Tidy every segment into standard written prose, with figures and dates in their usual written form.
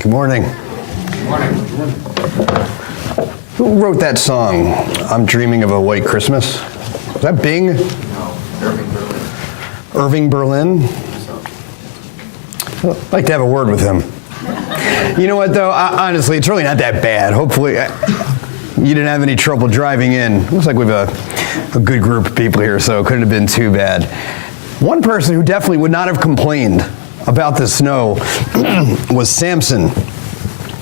Good morning. Good morning. Who wrote that song, I'm Dreaming of a White Christmas? Was that Bing? No, Irving Berlin. Irving Berlin? I'd like to have a word with him. You know what, though? Honestly, it's really not that bad. Hopefully, you didn't have any trouble driving in. Looks like we have a good group of people here, so it couldn't have been too bad. One person who definitely would not have complained about the snow was Samson.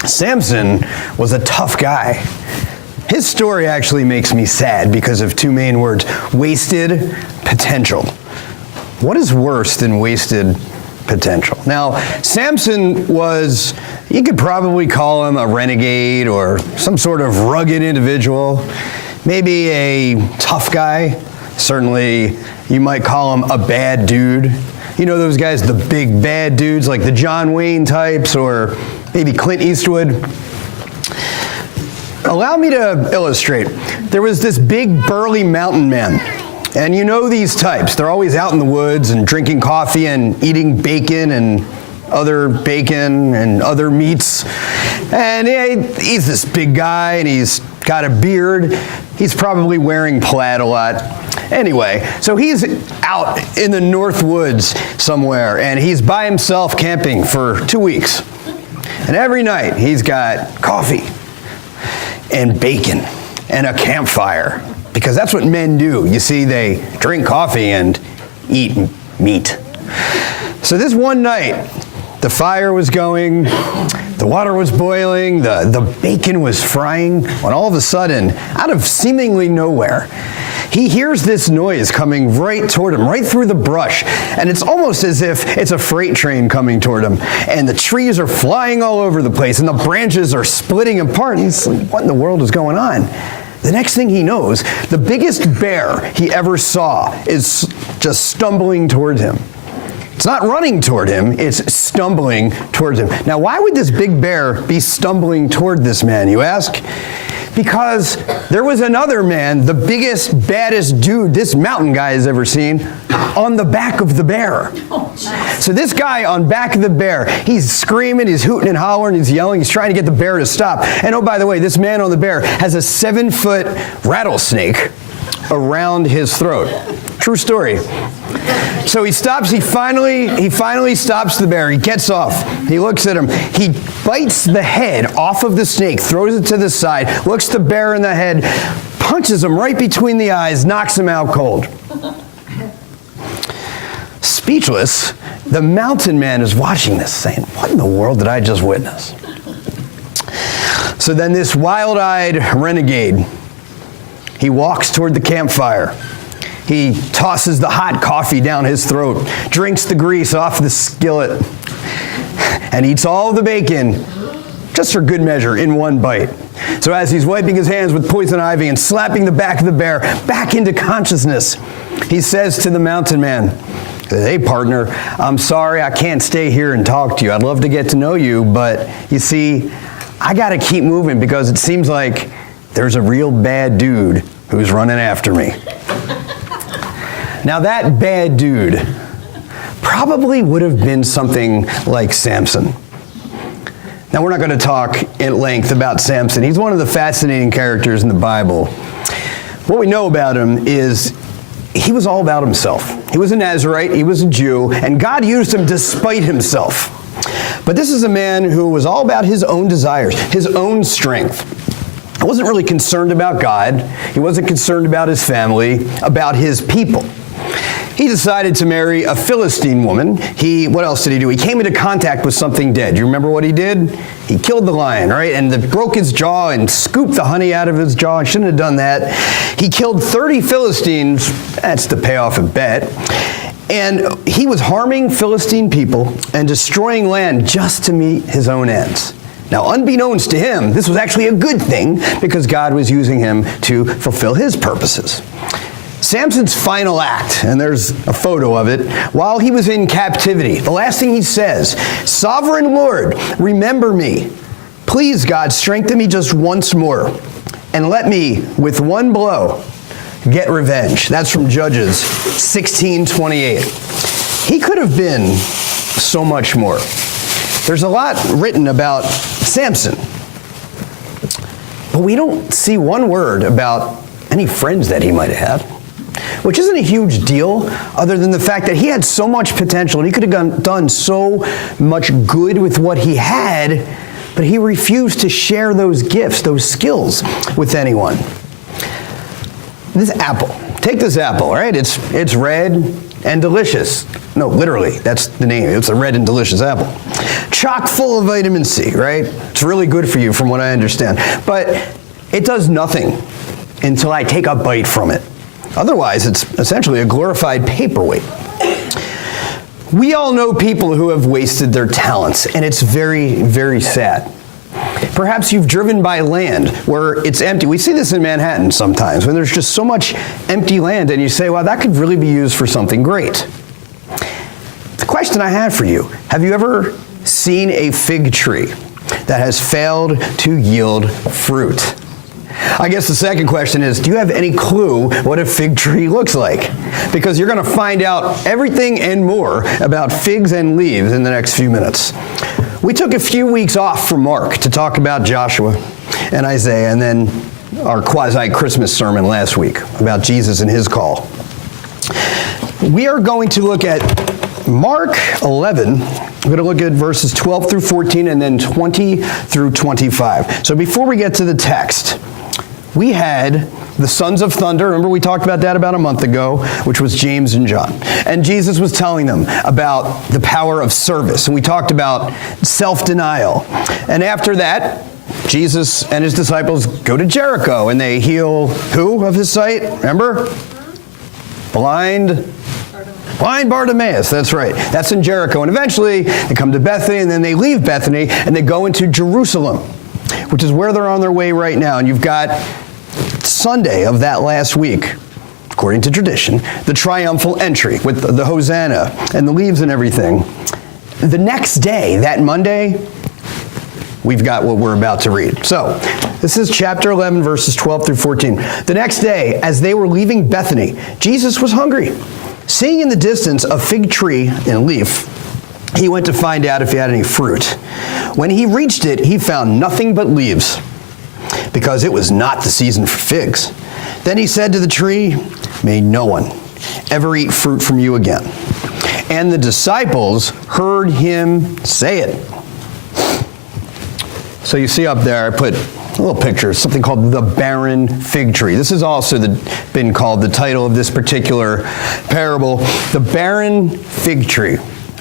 Samson was a tough guy. His story actually makes me sad because of two main words: wasted potential. What is worse than wasted potential? Now, Samson was, you could probably call him a renegade or some sort of rugged individual, maybe a tough guy. Certainly, you might call him a bad dude. You know those guys, the big bad dudes, like the John Wayne types or maybe Clint Eastwood? Allow me to illustrate. There was this big burly mountain man. And you know these types. They're always out in the woods and drinking coffee and eating bacon and other meats. And he's this big guy and he's got a beard. He's probably wearing plaid a lot. Anyway, so he's out in the North Woods somewhere and he's by himself camping for 2 weeks. And every night he's got coffee and bacon and a campfire, because that's what men do. You see, they drink coffee and eat meat. So this one night, the fire was going, the water was boiling, the bacon was frying, when all of a sudden, out of seemingly nowhere, he hears this noise coming right toward him, right through the brush. And it's almost as if it's a freight train coming toward him. And the trees are flying all over the place, and the branches are splitting apart. And he's like, what in the world is going on? The next thing he knows, the biggest bear he ever saw is just stumbling toward him. It's not running toward him, it's stumbling towards him. Now, why would this big bear be stumbling toward this man, you ask? Because there was another man, the biggest, baddest dude this mountain guy has ever seen, on the back of the bear. So this guy on back of the bear, he's screaming, he's hooting and hollering, he's yelling, he's trying to get the bear to stop. And oh, by the way, this man on the bear has a 7-foot rattlesnake around his throat. True story. So he stops, he finally stops the bear. He gets off. He looks at him. He bites the head off of the snake, throws it to the side, looks the bear in the head, punches him right between the eyes, knocks him out cold. Speechless, the mountain man is watching this, saying, what in the world did I just witness? So then this wild-eyed renegade, he walks toward the campfire. He tosses the hot coffee down his throat, drinks the grease off the skillet, and eats all the bacon, just for good measure, in one bite. So as he's wiping his hands with poison ivy and slapping the back of the bear back into consciousness, he says to the mountain man, hey, partner, I'm sorry I can't stay here and talk to you. I'd love to get to know you, but you see, I got to keep moving because it seems like there's a real bad dude who's running after me. Now that bad dude probably would have been something like Samson. Now we're not going to talk at length about Samson. He's one of the fascinating characters in the Bible. What we know about him is he was all about himself. He was a Nazarite, he was a Jew, and God used him despite himself. But this is a man who was all about his own desires, his own strength. He wasn't really concerned about God. He wasn't concerned about his family, about his people. He decided to marry a Philistine woman. What else did he do? He came into contact with something dead. You remember what he did? He killed the lion, right? And broke his jaw and scooped the honey out of his jaw. Shouldn't have done that. He killed 30 Philistines. That's to pay off a bet. And he was harming Philistine people and destroying land just to meet his own ends. Now, unbeknownst to him, this was actually a good thing because God was using him to fulfill his purposes. Samson's final act, and there's a photo of it, while he was in captivity, the last thing he says, Sovereign Lord, remember me. Please, God, strengthen me just once more, and let me, with one blow, get revenge. That's from Judges 16:28. He could have been so much more. There's a lot written about Samson, but we don't see one word about any friends that he might have had, which isn't a huge deal other than the fact that he had so much potential and he could have done so much good with what he had, but he refused to share those gifts, those skills with anyone. This apple, take this apple, all right? It's red and delicious. No, literally, that's the name. It's a red and delicious apple. Chock full of vitamin C, right? It's really good for you from what I understand. But it does nothing until I take a bite from it. Otherwise, it's essentially a glorified paperweight. We all know people who have wasted their talents, and it's very, very sad. Perhaps you've driven by land where it's empty. We see this in Manhattan sometimes, when there's just so much empty land, and you say, well, that could really be used for something great. The question I have for you, have you ever seen a fig tree that has failed to yield fruit? I guess the second question is, do you have any clue what a fig tree looks like? Because you're going to find out everything and more about figs and leaves in the next few minutes. We took a few weeks off from Mark to talk about Joshua and Isaiah, and then our quasi-Christmas sermon last week about Jesus and his call. We are going to look at Mark 11. We're going to look at verses 12 through 14 and then 20 through 25. So before we get to the text, we had the sons of thunder. Remember we talked about that about a month ago, which was James and John. And Jesus was telling them about the power of service. And we talked about self-denial. And after that, Jesus and his disciples go to Jericho and they heal who of his sight? Remember? Blind Bartimaeus, that's right. That's in Jericho. And eventually they come to Bethany and then they leave Bethany and they go into Jerusalem, which is where they're on their way right now. And you've got Sunday of that last week, according to tradition, the triumphal entry with the Hosanna and the leaves and everything. The next day, that Monday, we've got what we're about to read. So, this is chapter 11, verses 12 through 14. The next day, as they were leaving Bethany, Jesus was hungry. Seeing in the distance a fig tree in leaf, he went to find out if it had any fruit. When he reached it, he found nothing but leaves, because it was not the season for figs. Then he said to the tree, "May no one ever eat fruit from you again." And the disciples heard him say it. So you see up there, I put a little picture, something called the Barren Fig Tree. This has also been called the title of this particular parable, the Barren Fig Tree.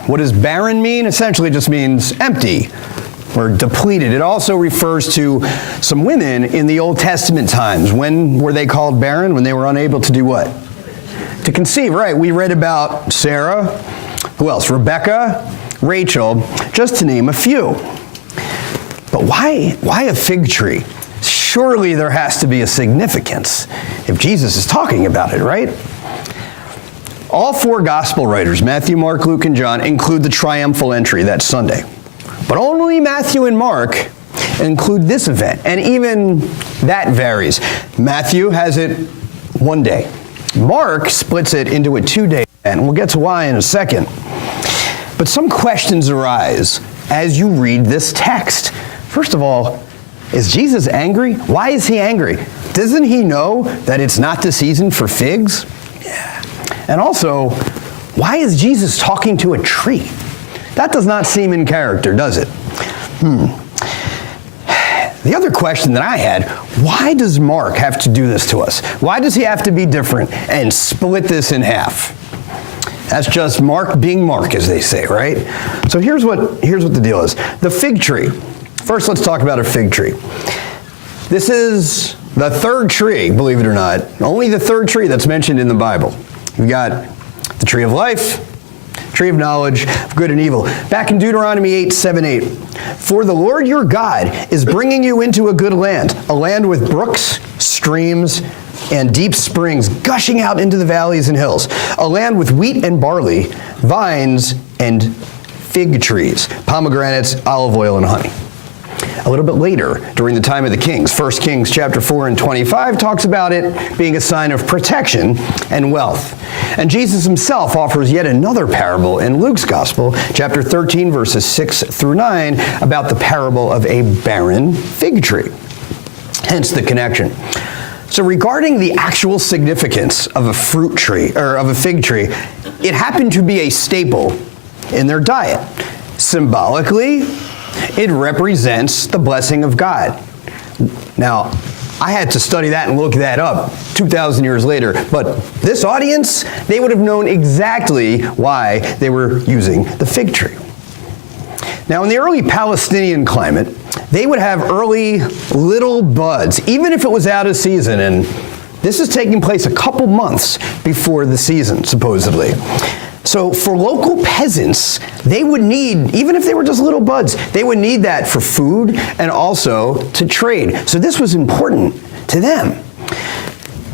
What does barren mean? Essentially it just means empty or depleted. It also refers to some women in the Old Testament times. When were they called barren? When they were unable to do what? To conceive, right. We read about Sarah, who else? Rebecca, Rachel, just to name a few. But why a fig tree? Surely there has to be a significance if Jesus is talking about it, right? All four gospel writers, Matthew, Mark, Luke, and John, include the triumphal entry that Sunday. But only Matthew and Mark include this event, and even that varies. Matthew has it one day. Mark splits it into a 2-day event, and we'll get to why in a second. But some questions arise as you read this text. First of all, is Jesus angry? Why is he angry? Doesn't he know that it's not the season for figs? Yeah. And also, why is Jesus talking to a tree? That does not seem in character, does it? The other question that I had, why does Mark have to do this to us? Why does he have to be different and split this in half? That's just Mark being Mark, as they say, right? So here's what the deal is. The fig tree. First, let's talk about a fig tree. This is the third tree, believe it or not. Only the third tree that's mentioned in the Bible. We've got the tree of life, tree of knowledge of good and evil. Back in Deuteronomy 8:7-8. For the Lord your God is bringing you into a good land, a land with brooks, streams, and deep springs gushing out into the valleys and hills, a land with wheat and barley, vines and fig trees, pomegranates, olive oil, and honey. a little bit later during the time of the kings. 1 Kings chapter 4 and 25 talks about it being a sign of protection and wealth. And Jesus himself offers yet another parable in Luke's gospel, chapter 13, verses 6 through 9, about the parable of a barren fig tree. Hence the connection. So regarding the actual significance of a fruit tree, or of a fig tree, it happened to be a staple in their diet. Symbolically, it represents the blessing of God. Now, I had to study that and look that up 2,000 years later, but this audience, they would have known exactly why they were using the fig tree. Now, in the early Palestinian climate, they would have early little buds, even if it was out of season, and this is taking place a couple months before the season, supposedly. So for local peasants, they would need, even if they were just little buds, they would need that for food and also to trade. So this was important to them.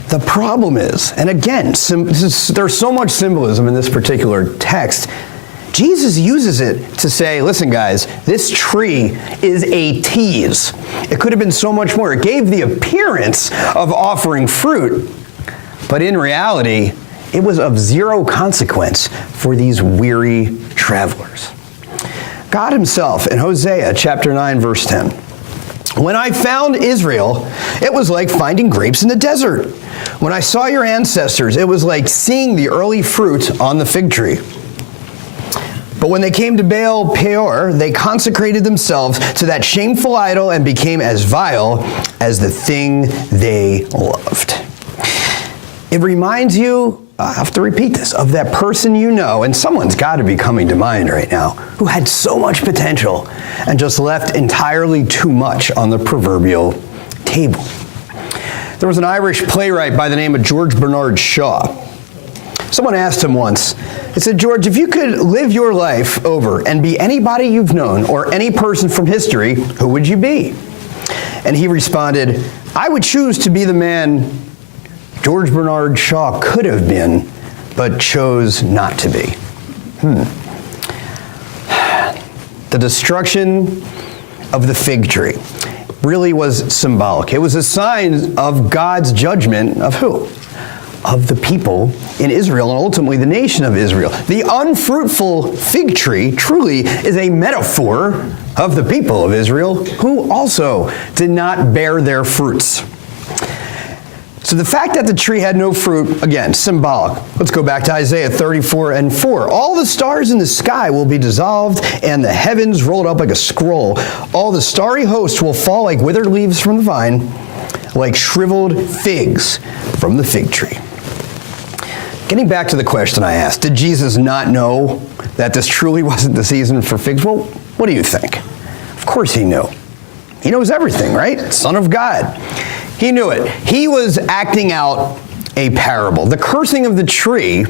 The problem is, and again, there's so much symbolism in this particular text, Jesus uses it to say, listen guys, this tree is a tease. It could have been so much more. It gave the appearance of offering fruit, but in reality, it was of zero consequence for these weary travelers. God himself in Hosea chapter 9, verse 10. When I found Israel, it was like finding grapes in the desert. When I saw your ancestors, it was like seeing the early fruit on the fig tree. But when they came to Baal Peor, they consecrated themselves to that shameful idol and became as vile as the thing they loved. It reminds you, I have to repeat this, of that person you know, and someone's got to be coming to mind right now, who had so much potential and just left entirely too much on the proverbial table. There was an Irish playwright by the name of George Bernard Shaw. Someone asked him once, he said, George, if you could live your life over and be anybody you've known or any person from history, who would you be? And he responded, I would choose to be the man George Bernard Shaw could have been, but chose not to be. The destruction of the fig tree really was symbolic. It was a sign of God's judgment of who? Of the people in Israel and ultimately the nation of Israel. The unfruitful fig tree truly is a metaphor of the people of Israel who also did not bear their fruits. So the fact that the tree had no fruit, again, symbolic. Let's go back to Isaiah 34 and 4. All the stars in the sky will be dissolved and the heavens rolled up like a scroll. All the starry hosts will fall like withered leaves from the vine, like shriveled figs from the fig tree. Getting back to the question I asked, did Jesus not know that this truly wasn't the season for figs? Well, what do you think? Of course he knew. He knows everything, right? Son of God. He knew it. He was acting out a parable. The cursing of the tree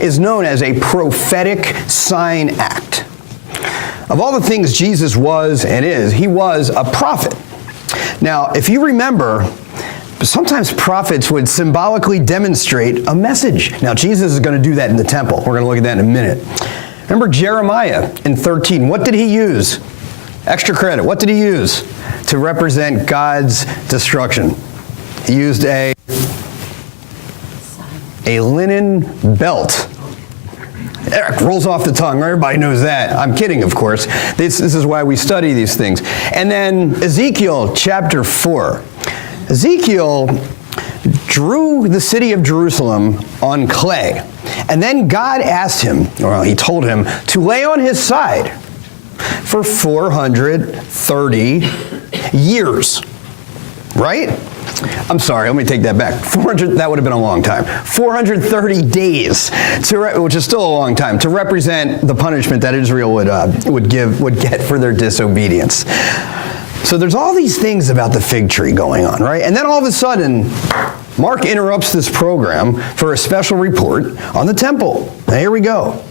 is known as a prophetic sign act. Of all the things Jesus was and is, he was a prophet. Now, if you remember, sometimes prophets would symbolically demonstrate a message. Now, Jesus is going to do that in the temple. We're going to look at that in a minute. Remember Jeremiah in 13. What did he use? Extra credit. What did he use to represent God's destruction? He used a linen belt. Eric rolls off the tongue. Everybody knows that. I'm kidding, of course. This is why we study these things. And then Ezekiel chapter 4. Ezekiel drew the city of Jerusalem on clay. And then God asked him, or he told him, to lay on his side for 430 years. Right? I'm sorry, let me take that back. 400, that would have been a long time. 430 days, which is still a long time, to represent the punishment that Israel would get for their disobedience. So there's all these things about the fig tree going on, right? And then all of a sudden, Mark interrupts this program for a special report on the temple. Now, here we go.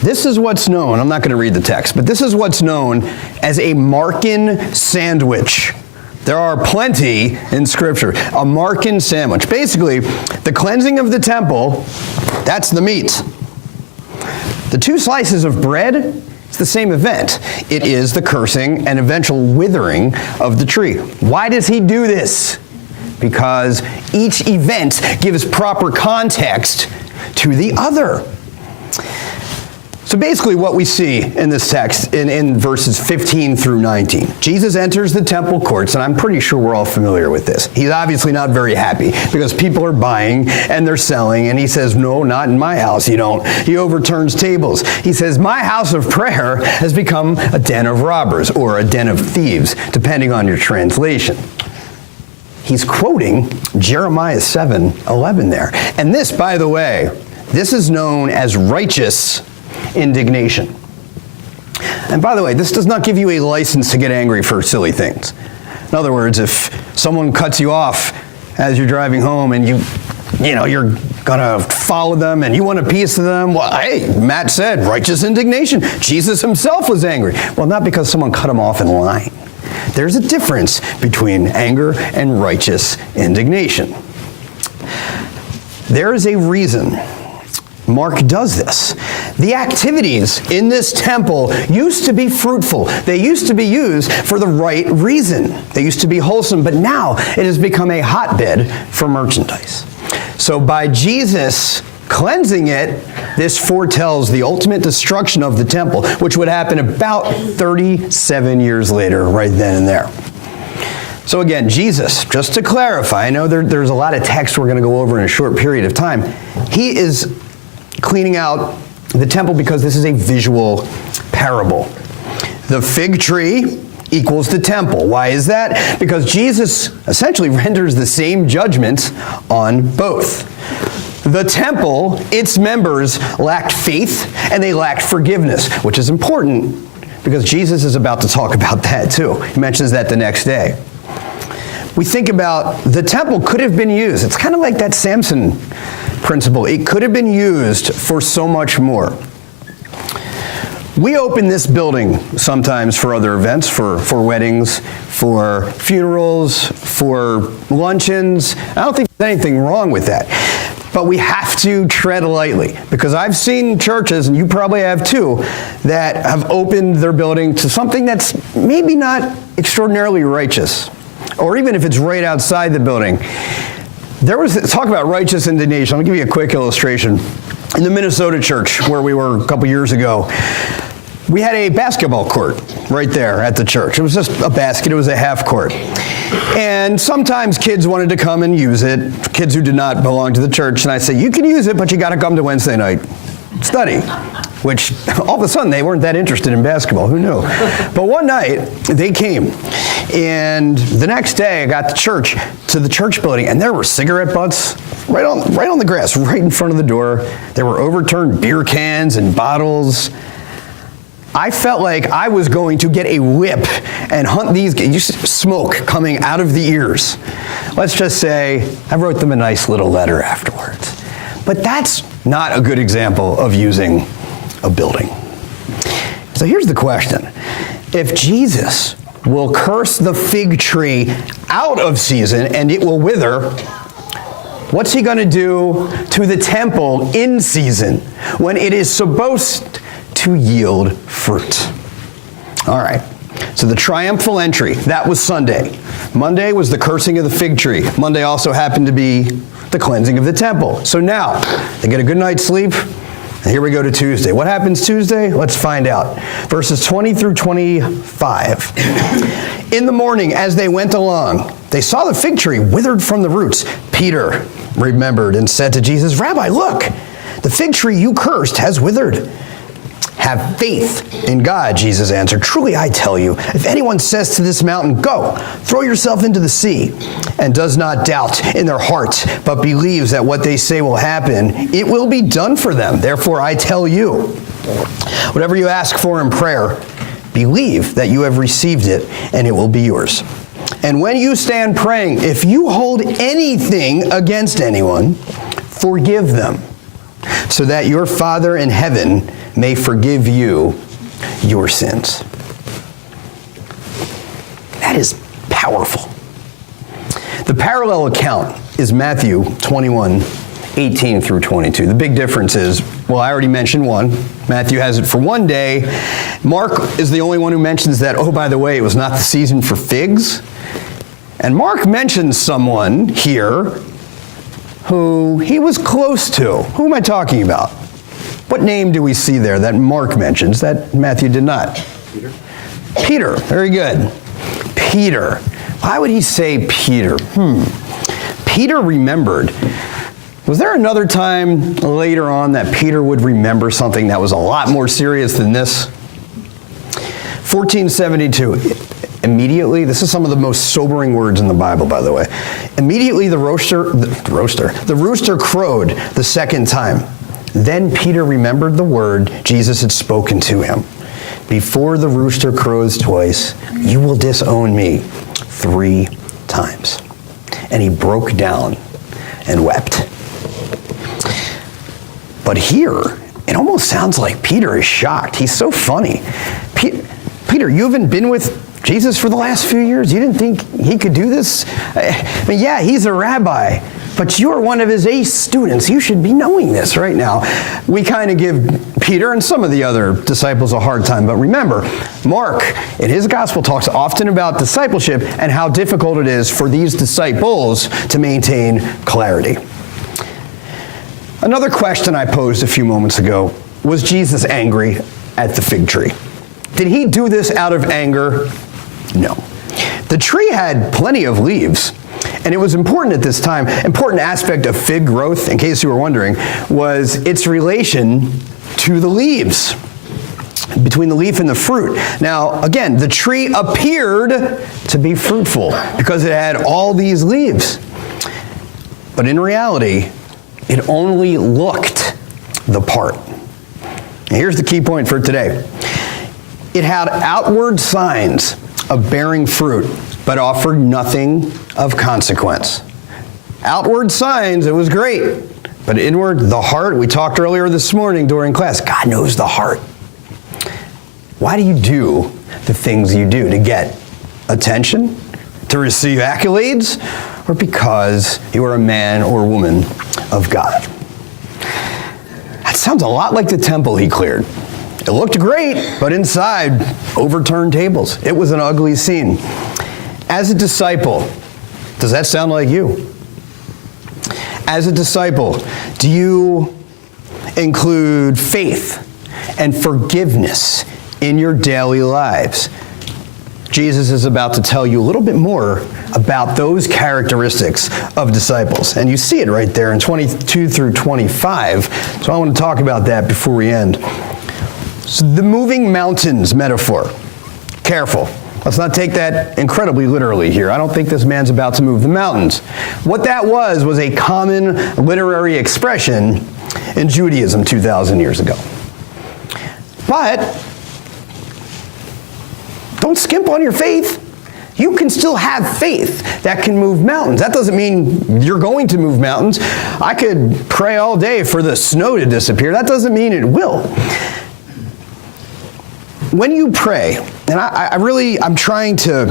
This is what's known, I'm not going to read the text, but this is what's known as a Markan sandwich. There are plenty in Scripture. A Markan sandwich. Basically, the cleansing of the temple, that's the meat. The two slices of bread It's the same event. It is the cursing and eventual withering of the tree. Why does he do this? Because each event gives proper context to the other. So basically what we see in this text in verses 15 through 19, Jesus enters the temple courts, and I'm pretty sure we're all familiar with this. He's obviously not very happy because people are buying and they're selling, and he says, no, not in my house, you don't. He overturns tables. He says, my house of prayer has become a den of robbers or a den of thieves, depending on your translation. He's quoting Jeremiah 7:11 there. And this, by the way, this is known as righteous indignation. And by the way, this does not give you a license to get angry for silly things. In other words, if someone cuts you off as you're driving home and you're gonna follow them and you want a piece of them, well, hey, Matt said righteous indignation. Jesus himself was angry. Well, not because someone cut him off in line. There's a difference between anger and righteous indignation. There is a reason Mark does this. The activities in this temple used to be fruitful. They used to be used for the right reason. They used to be wholesome, but now it has become a hotbed for merchandise. So by Jesus cleansing it, this foretells the ultimate destruction of the temple, which would happen about 37 years later, right then and there. So again, Jesus, just to clarify, I know there's a lot of text we're going to go over in a short period of time. He is cleaning out the temple because this is a visual parable. The fig tree equals the temple. Why is that? Because Jesus essentially renders the same judgment on both. The temple, its members lacked faith and they lacked forgiveness, which is important because Jesus is about to talk about that too. He mentions that the next day. We think about the temple could have been used. It's kind of like that Samson principle. It could have been used for so much more. We open this building sometimes for other events, for weddings, for funerals, for luncheons. I don't think there's anything wrong with that. But we have to tread lightly because I've seen churches, and you probably have too, that have opened their building to something that's maybe not extraordinarily righteous, or even if it's right outside the building. There was talk about righteous indignation. I'll give you a quick illustration. In the Minnesota church where we were a couple years ago, we had a basketball court right there at the church. It was just a basket. It was a half court. And sometimes kids wanted to come and use it, kids who did not belong to the church. And I said, you can use it, but you got to come to Wednesday night study. Which all of a sudden they weren't that interested in basketball. Who knew? But one night they came. And the next day I got to the church building, and there were cigarette butts right on the grass, right in front of the door. There were overturned beer cans and bottles. I felt like I was going to get a whip and hunt these guys. You see smoke coming out of the ears. Let's just say I wrote them a nice little letter afterwards. But that's not a good example of using a building. So here's the question. If Jesus will curse the fig tree out of season and it will wither, what's he going to do to the temple in season when it is supposed to yield fruit? All right. So the triumphal entry, that was Sunday. Monday was the cursing of the fig tree. Monday also happened to be the cleansing of the temple. So now, they get a good night's sleep, and here we go to Tuesday. What happens Tuesday? Let's find out. Verses 20 through 25. In the morning, as they went along, they saw the fig tree withered from the roots. Peter remembered and said to Jesus, Rabbi, look, the fig tree you cursed has withered. Have faith in God, Jesus answered. Truly I tell you, if anyone says to this mountain, go, throw yourself into the sea, and does not doubt in their heart, but believes that what they say will happen, it will be done for them. Therefore I tell you, whatever you ask for in prayer, believe that you have received it, and it will be yours. And when you stand praying, if you hold anything against anyone, forgive them, so that your Father in heaven may forgive you your sins. That is powerful. The parallel account is Matthew 21, 18 through 22. The big difference is, well, I already mentioned one. Matthew has it for one day. Mark is the only one who mentions that, oh, by the way, it was not the season for figs. And Mark mentions someone here who he was close to. Who am I talking about? What name do we see there that Mark mentions that Matthew did not? Peter. Peter, very good. Peter. Why would he say Peter? Peter remembered. Was there another time later on that Peter would remember something that was a lot more serious than this? 1472. Immediately, this is some of the most sobering words in the Bible, by the way. Immediately the rooster crowed the second time. Then Peter remembered the word Jesus had spoken to him. Before the rooster crows twice, you will disown me 3 times. And he broke down and wept. But here, it almost sounds like Peter is shocked. He's so funny. Peter, you haven't been with Jesus for the last few years? You didn't think he could do this? I mean, yeah, he's a rabbi, but you're one of his ace students. You should be knowing this right now. We kind of give Peter and some of the other disciples a hard time, but remember, Mark, in his gospel, talks often about discipleship and how difficult it is for these disciples to maintain clarity. Another question I posed a few moments ago, was Jesus angry at the fig tree? Did he do this out of anger? No. The tree had plenty of leaves, and it was important at this time. Important aspect of fig growth, in case you were wondering, was its relation to the leaves, between the leaf and the fruit. Now, again, the tree appeared to be fruitful because it had all these leaves. But in reality, it only looked the part. And here's the key point for today. It had outward signs of bearing fruit, but offered nothing of consequence. Outward signs, it was great. But inward, the heart, we talked earlier this morning during class, God knows the heart. Why do you do the things you do? To get attention? To receive accolades? Or because you are a man or woman of God? That sounds a lot like the temple he cleared. It looked great, but inside, overturned tables. It was an ugly scene. As a disciple, does that sound like you? As a disciple, do you include faith and forgiveness in your daily lives? Jesus is about to tell you a little bit more about those characteristics of disciples. And you see it right there in 22 through 25. So I want to talk about that before we end. So the moving mountains metaphor. Careful. Let's not take that incredibly literally here. I don't think this man's about to move the mountains. What that was a common literary expression in Judaism 2,000 years ago. But don't skimp on your faith. You can still have faith that can move mountains. That doesn't mean you're going to move mountains. I could pray all day for the snow to disappear. That doesn't mean it will. When you pray, and I'm trying to,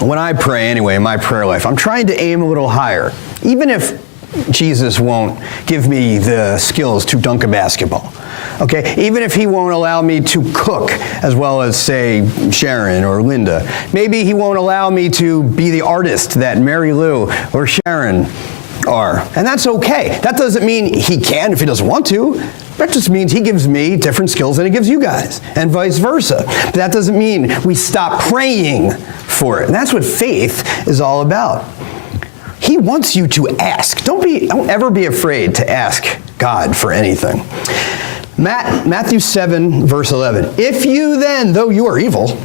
when I pray anyway in my prayer life, I'm trying to aim a little higher. Even if Jesus won't give me the skills to dunk a basketball. Okay, even if he won't allow me to cook as well as, say, Sharon or Linda. Maybe he won't allow me to be the artist that Mary Lou or Sharon are. And that's okay. That doesn't mean he can if he doesn't want to. That just means he gives me different skills than he gives you guys, and vice versa. But that doesn't mean we stop praying for it. And that's what faith is all about. He wants you to ask. Don't ever be afraid to ask God for anything. Matthew 7, verse 11. If you then, though you are evil,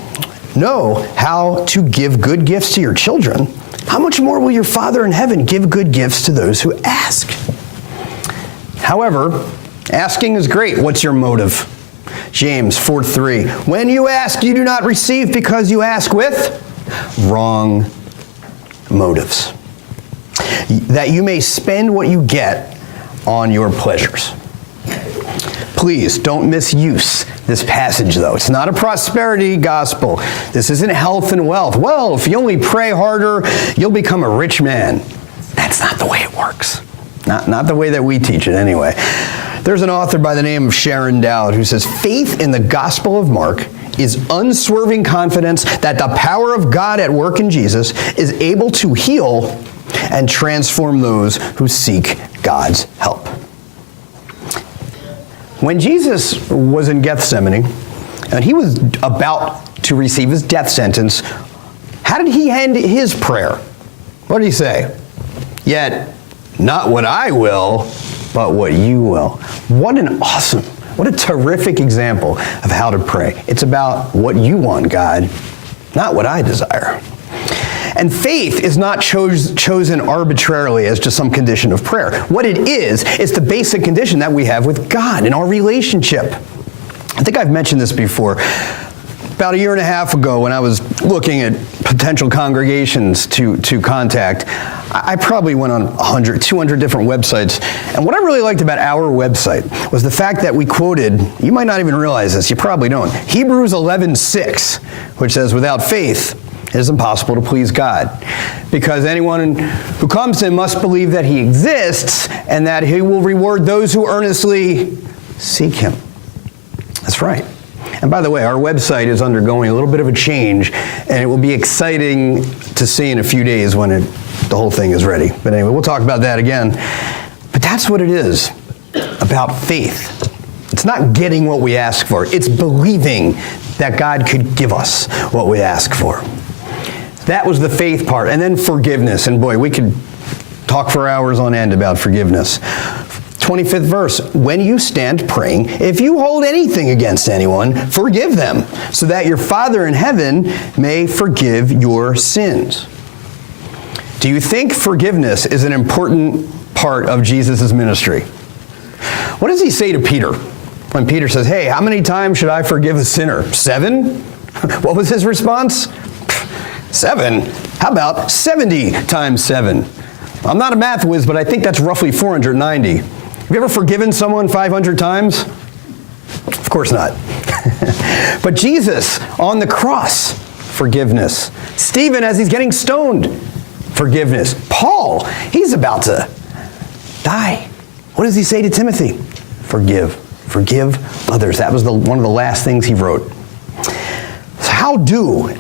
know how to give good gifts to your children, how much more will your Father in heaven give good gifts to those who ask? However, asking is great. What's your motive? James 4:3. When you ask, you do not receive because you ask with wrong motives, that you may spend what you get on your pleasures. Please don't misuse this passage, though. It's not a prosperity gospel. This isn't health and wealth. Well, if you only pray harder, you'll become a rich man. That's not the way it works. Not the way that we teach it anyway. There's an author by the name of Sharon Dowd who says, faith in the Gospel of Mark is unswerving confidence that the power of God at work in Jesus is able to heal and transform those who seek God's help. When Jesus was in Gethsemane, and he was about to receive his death sentence, how did he end his prayer? What did he say? Yet, not what I will, but what you will. What a terrific example of how to pray. It's about what you want, God, not what I desire. And faith is not chosen arbitrarily as just some condition of prayer. What it is the basic condition that we have with God in our relationship. I think I've mentioned this before. About a year and a half ago, when I was looking at potential congregations to contact, I probably went on 100, 200 different websites. And what I really liked about our website was the fact that we quoted, you might not even realize this, you probably don't, Hebrews 11:6, which says, without faith, it is impossible to please God, because anyone who comes to him must believe that he exists and that he will reward those who earnestly seek him. That's right. And by the way, our website is undergoing a little bit of a change, and it will be exciting to see in a few days when the whole thing is ready. But anyway, we'll talk about that again. But that's what it is about faith. It's not getting what we ask for. It's believing that God could give us what we ask for. That was the faith part. And then forgiveness. And boy, we could talk for hours on end about forgiveness. 25th verse, when you stand praying, if you hold anything against anyone, forgive them, so that your Father in heaven may forgive your sins. Do you think forgiveness is an important part of Jesus' ministry? What does he say to Peter when Peter says, hey, how many times should I forgive a sinner? 7? What was his response? 7? How about 70 times 7? I'm not a math whiz, but I think that's roughly 490. Have you ever forgiven someone 500 times? Of course not. But Jesus on the cross, forgiveness. Stephen as he's getting stoned, forgiveness. Paul, he's about to die. What does he say to Timothy? Forgive. Forgive others. That was one of the last things he wrote. So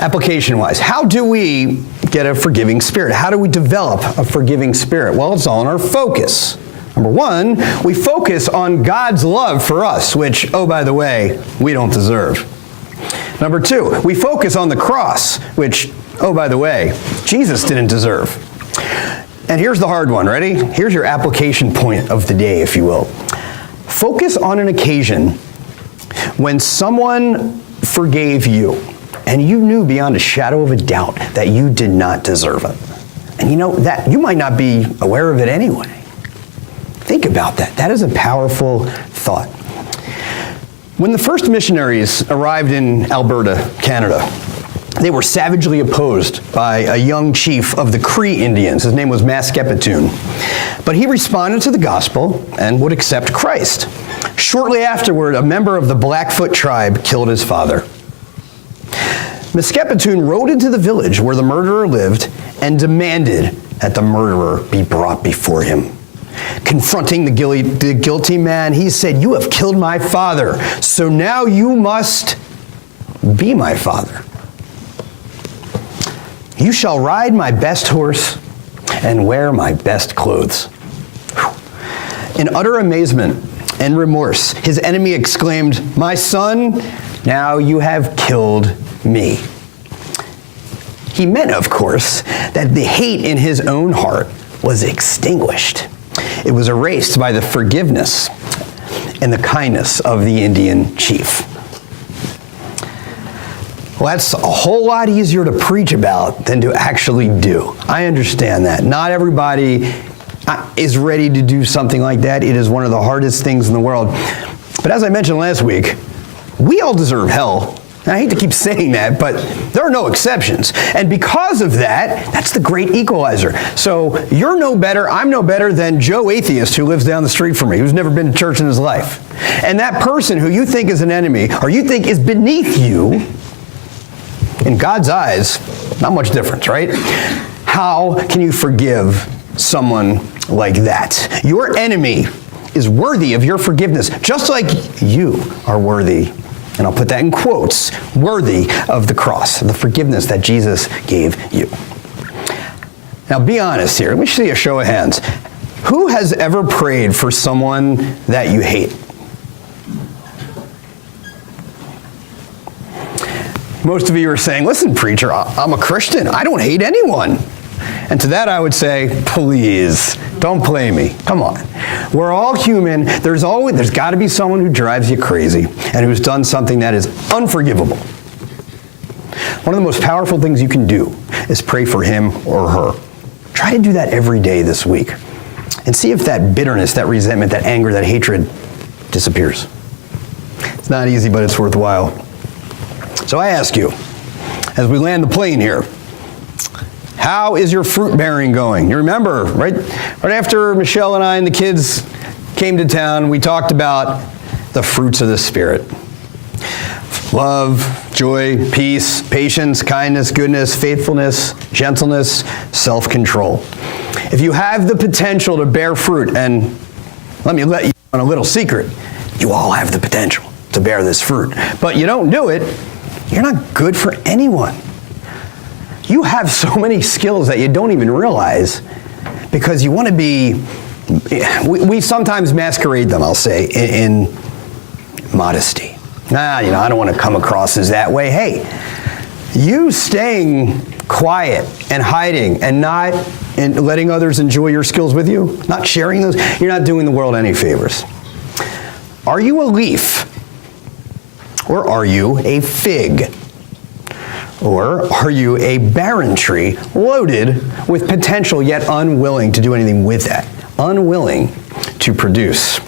application-wise, how do we get a forgiving spirit? How do we develop a forgiving spirit? Well, it's all in our focus. Number one, we focus on God's love for us, which, oh, by the way, we don't deserve. Number two, we focus on the cross, which, oh, by the way, Jesus didn't deserve. And here's the hard one. Ready? Here's your application point of the day, if you will. Focus on an occasion when someone forgave you, and you knew beyond a shadow of a doubt that you did not deserve it. And you know that you might not be aware of it anyway. Think about that. That is a powerful thought. When the first missionaries arrived in Alberta, Canada, they were savagely opposed by a young chief of the Cree Indians. His name was Maskepitoon. But he responded to the gospel and would accept Christ. Shortly afterward, a member of the Blackfoot tribe killed his father. Maskepitoon rode into the village where the murderer lived and demanded that the murderer be brought before him. Confronting the guilty man, he said, "You have killed my father, so now you must be my father. You shall ride my best horse and wear my best clothes." In utter amazement and remorse, his enemy exclaimed, "My son, now you have killed me." He meant, of course, that the hate in his own heart was extinguished. It was erased by the forgiveness and the kindness of the Indian chief. Well, that's a whole lot easier to preach about than to actually do. I understand that. Not everybody is ready to do something like that. It is one of the hardest things in the world. But as I mentioned last week, we all deserve hell. And I hate to keep saying that, but there are no exceptions. And because of that, that's the great equalizer. So you're no better, I'm no better than Joe Atheist who lives down the street from me, who's never been to church in his life. And that person who you think is an enemy, or you think is beneath you, in God's eyes, not much difference, right? How can you forgive someone like that. Your enemy is worthy of your forgiveness, just like you are worthy, and I'll put that in quotes, worthy of the cross, the forgiveness that Jesus gave you. Now be honest here. Let me see a show of hands. Who has ever prayed for someone that you hate? Most of you are saying, listen, preacher, I'm a Christian. I don't hate anyone. And to that I would say, please, don't play me. Come on. We're all human. There's got to be someone who drives you crazy and who's done something that is unforgivable. One of the most powerful things you can do is pray for him or her. Try to do that every day this week and see if that bitterness, that resentment, that anger, that hatred disappears. It's not easy, but it's worthwhile. So I ask you, as we land the plane here, how is your fruit bearing going? You remember, right after Michelle and I and the kids came to town, we talked about the fruits of the Spirit. Love, joy, peace, patience, kindness, goodness, faithfulness, gentleness, self-control. If you have the potential to bear fruit, and let me let you on a little secret, you all have the potential to bear this fruit, but you don't do it, you're not good for anyone. You have so many skills that you don't even realize because you want to be, we sometimes masquerade them, I'll say, in modesty. I don't want to come across as that way. Hey, you staying quiet and hiding and not letting others enjoy your skills with you, not sharing those, you're not doing the world any favors. Are you a leaf? Or are you a fig? Or are you a barren tree loaded with potential yet unwilling to do anything with that? Unwilling to produce.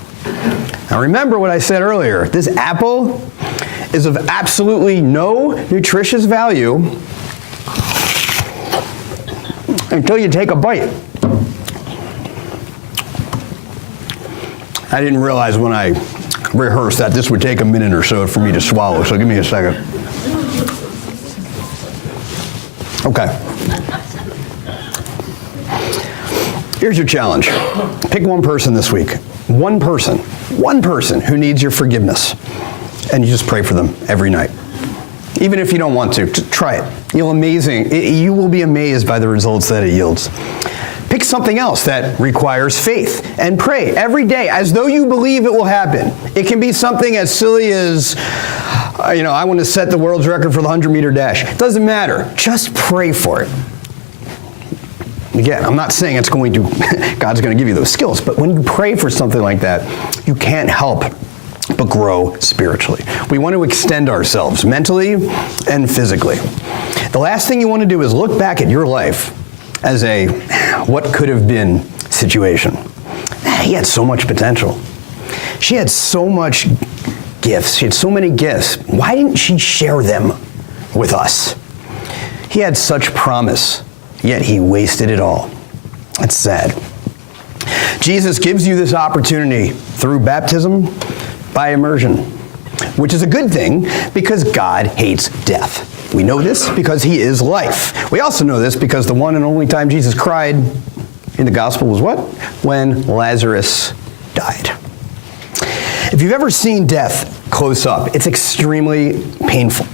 Now remember what I said earlier. This apple is of absolutely no nutritious value until you take a bite. I didn't realize when I rehearsed that this would take a minute or so for me to swallow, so give me a second. Okay. Here's your challenge. Pick one person this week. One person who needs your forgiveness. And you just pray for them every night. Even if you don't want to, try it. You will be amazed by the results that it yields. Pick something else that requires faith and pray every day as though you believe it will happen. It can be something as silly as, I want to set the world's record for the 100-meter dash. It doesn't matter. Just pray for it. Again, I'm not saying God's going to give you those skills, but when you pray for something like that, you can't help but grow spiritually. We want to extend ourselves mentally and physically. The last thing you want to do is look back at your life as a what could have been situation. He had so much potential. She had so much gifts. She had so many gifts. Why didn't she share them with us? He had such promise, yet he wasted it all. That's sad. Jesus gives you this opportunity through baptism by immersion, which is a good thing because God hates death. We know this because he is life. We also know this because the one and only time Jesus cried in the gospel was what? When Lazarus died. If you've ever seen death close up, it's extremely painful.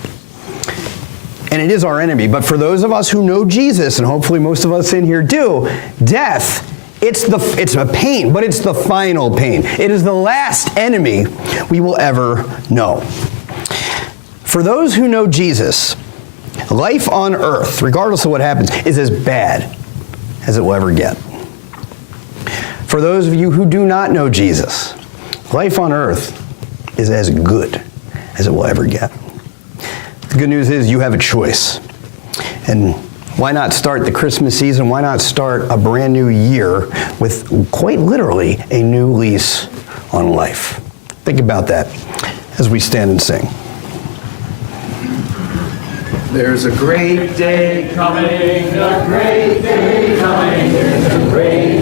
And it is our enemy. But for those of us who know Jesus, and hopefully most of us in here do, death, it's a pain, but it's the final pain. It is the last enemy we will ever know. For those who know Jesus, life on earth, regardless of what happens, is as bad as it will ever get. For those of you who do not know Jesus, life on earth is as good as it will ever get. The good news is you have a choice. And why not start the Christmas season? Why not start a brand new year with quite literally a new lease on life? Think about that as we stand and sing. There's a great day coming, a great day coming, there's a great